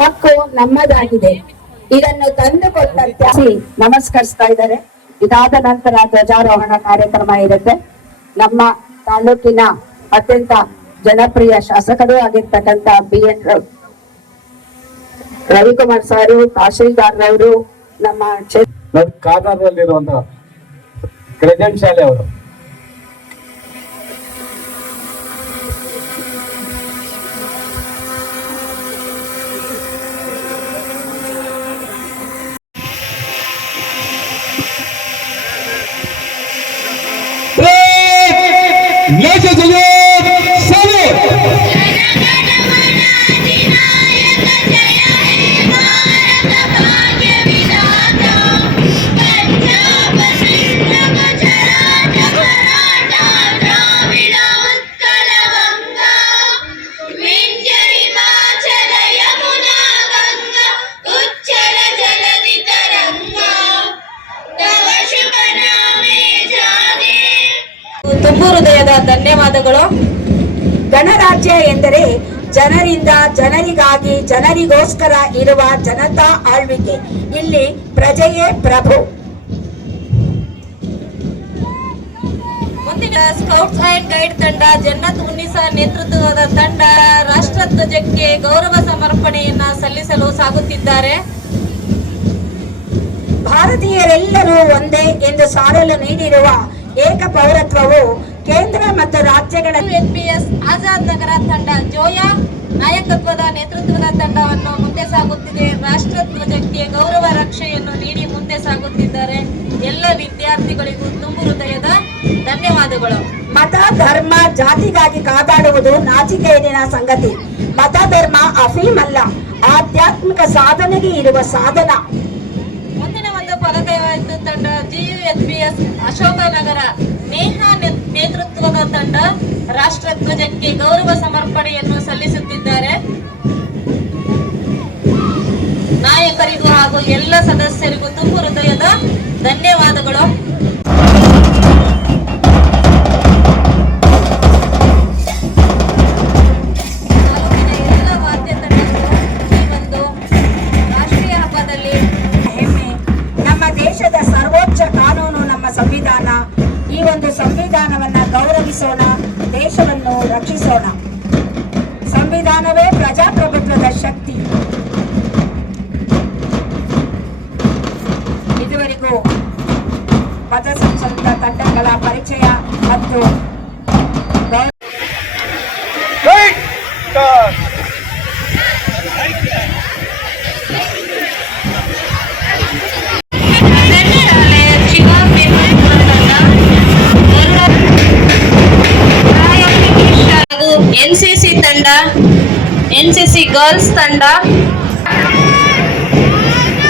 ಹಕ್ಕು ನಮ್ಮದಾಗಿದೆ. ಇದನ್ನು ತಂದುಕೊಟ್ಟಂತೆ ನಮಸ್ಕರಿಸ್ತಾ ಇದ್ದಾರೆ. ಇದಾದ ನಂತರ ಧ್ವಜಾರೋಹಣ ಕಾರ್ಯಕ್ರಮ ಇರುತ್ತೆ. ನಮ್ಮ ತಾಲೂಕಿನ ಅತ್ಯಂತ ಜನಪ್ರಿಯ ಶಾಸಕರು ಆಗಿರ್ತಕ್ಕಂಥ BN ರವಿಕುಮಾರ್ ಸಾರು, ತಹಶೀಲ್ದಾರ್ರವರು, ನಮ್ಮ ಕಾದಾರಲ್ಲಿರುವಂತಹ ಕ್ರೆಡೆಂಟ್ ಶಾಲೆ ಅವರು ತುಂಬು ಹೃದಯದ ಧನ್ಯವಾದಗಳು. ಗಣರಾಜ್ಯ ಎಂದರೆ ಜನರಿಂದ, ಜನರಿಗಾಗಿ, ಜನರಿಗೋಸ್ಕರ ಇರುವ ಜನತಾ ಆಳ್ವಿಕೆ. ಇಲ್ಲಿ ಪ್ರಜೆಯೇ ಪ್ರಭು. ಮುಂದಿನ ಸ್ಕೌಟ್ಸ್ ಅಂಡ್ ಗೈಡ್ ತಂಡ ಜನ್ನತ್ ಉನ್ನಿಸಾ ನೇತೃತ್ವದ ತಂಡ ರಾಷ್ಟ್ರಧ್ವಜಕ್ಕೆ ಗೌರವ ಸಮರ್ಪಣೆಯನ್ನ ಸಲ್ಲಿಸಲು ಸಾಗುತ್ತಿದ್ದಾರೆ. ಭಾರತೀಯರೆಲ್ಲರೂ ಒಂದೇ ಎಂದು ಸಾರಲು ನೀಡಿರುವ ಏಕ ಪೌರತ್ವವು ಕೇಂದ್ರ ಮತ್ತು ರಾಜ್ಯಗಳ NPS ಆಜಾದ್ ನಗರ ತಂಡ ಜೋಯಾ ನಾಯಕತ್ವದ ನೇತೃತ್ವದ ತಂಡವನ್ನು ಮುಂದೆ ಸಾಗುತ್ತಿದೆ. ರಾಷ್ಟ್ರಧ್ವಜಕ್ಕೆ ಗೌರವ ರಕ್ಷೆಯನ್ನು ನೀಡಿ ಮುಂದೆ ಸಾಗುತ್ತಿದ್ದಾರೆ. ಎಲ್ಲ ವಿದ್ಯಾರ್ಥಿಗಳಿಗೂ ತುಂಬು ಹೃದಯದ ಧನ್ಯವಾದಗಳು. ಮತ, ಧರ್ಮ, ಜಾತಿಗಾಗಿ ಕಾದಾಡುವುದು ನಾಚಿಕೆಯೇಡಿನ ಸಂಗತಿ. ಮತ, ಧರ್ಮ ಅಫೀಮ್ ಅಲ್ಲ, ಆಧ್ಯಾತ್ಮಿಕ ಸಾಧನೆಗೆ ಇರುವ ಸಾಧನ. ಮುಂದಿನ ಒಂದು ಪದಕವಾಯಿತು ತಂಡ GUSPS ಅಶೋಕನಗರ ನೇಹಾ ನೇತೃತ್ವದ ತಂಡ ರಾಷ್ಟ್ರಧ್ವಜಕ್ಕೆ ಗೌರವ ಸಮರ್ಪಣೆಯನ್ನು ಸಲ್ಲಿಸುತ್ತಿದ್ದಾರೆ. ನಾಯಕರಿಗೂ ಹಾಗೂ ಎಲ್ಲ ಸದಸ್ಯರಿಗೂ ತುಂಬು ಹೃದಯದ ಧನ್ಯವಾದಗಳು. ಎಲ್ಲ ವಾದ್ಯ ತಂಡಗಳು ಈ ಒಂದು ರಾಷ್ಟ್ರೀಯ ಹಬ್ಬದಲ್ಲಿ ಹೆಮ್ಮೆ. ನಮ್ಮ ದೇಶದ ಸರ್ವೋಚ್ಚ ಕಾನೂನು ನಮ್ಮ ಸಂವಿಧಾನ. ಈ ಒಂದು ಸಂವಿಧಾನವನ್ನ ಗೌರವಿಸೋಣ, ದೇಶವನ್ನು ರಕ್ಷಿಸೋಣ. ಸಂವಿಧಾನವೇ ಪ್ರಜಾಪ್ರಭುತ್ವದ ಶಕ್ತಿ. ಇದುವರೆಗೂ ಪಥಸಂಚಲಿತ ತಂಡಗಳ ಪರಿಚಯ ಮತ್ತು NCC ತಂಡ, NCC ಗರ್ಲ್ಸ್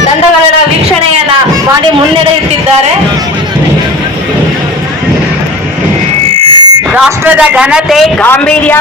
ತಂಡಗಳ ವೀಕ್ಷಣೆಯನ್ನ ಮಾಡಿ ಮುನ್ನಡೆಯುತ್ತಿದ್ದಾರೆ. ರಾಷ್ಟ್ರದ ಘನತೆ, ಗಾಂಭೀರ್ಯ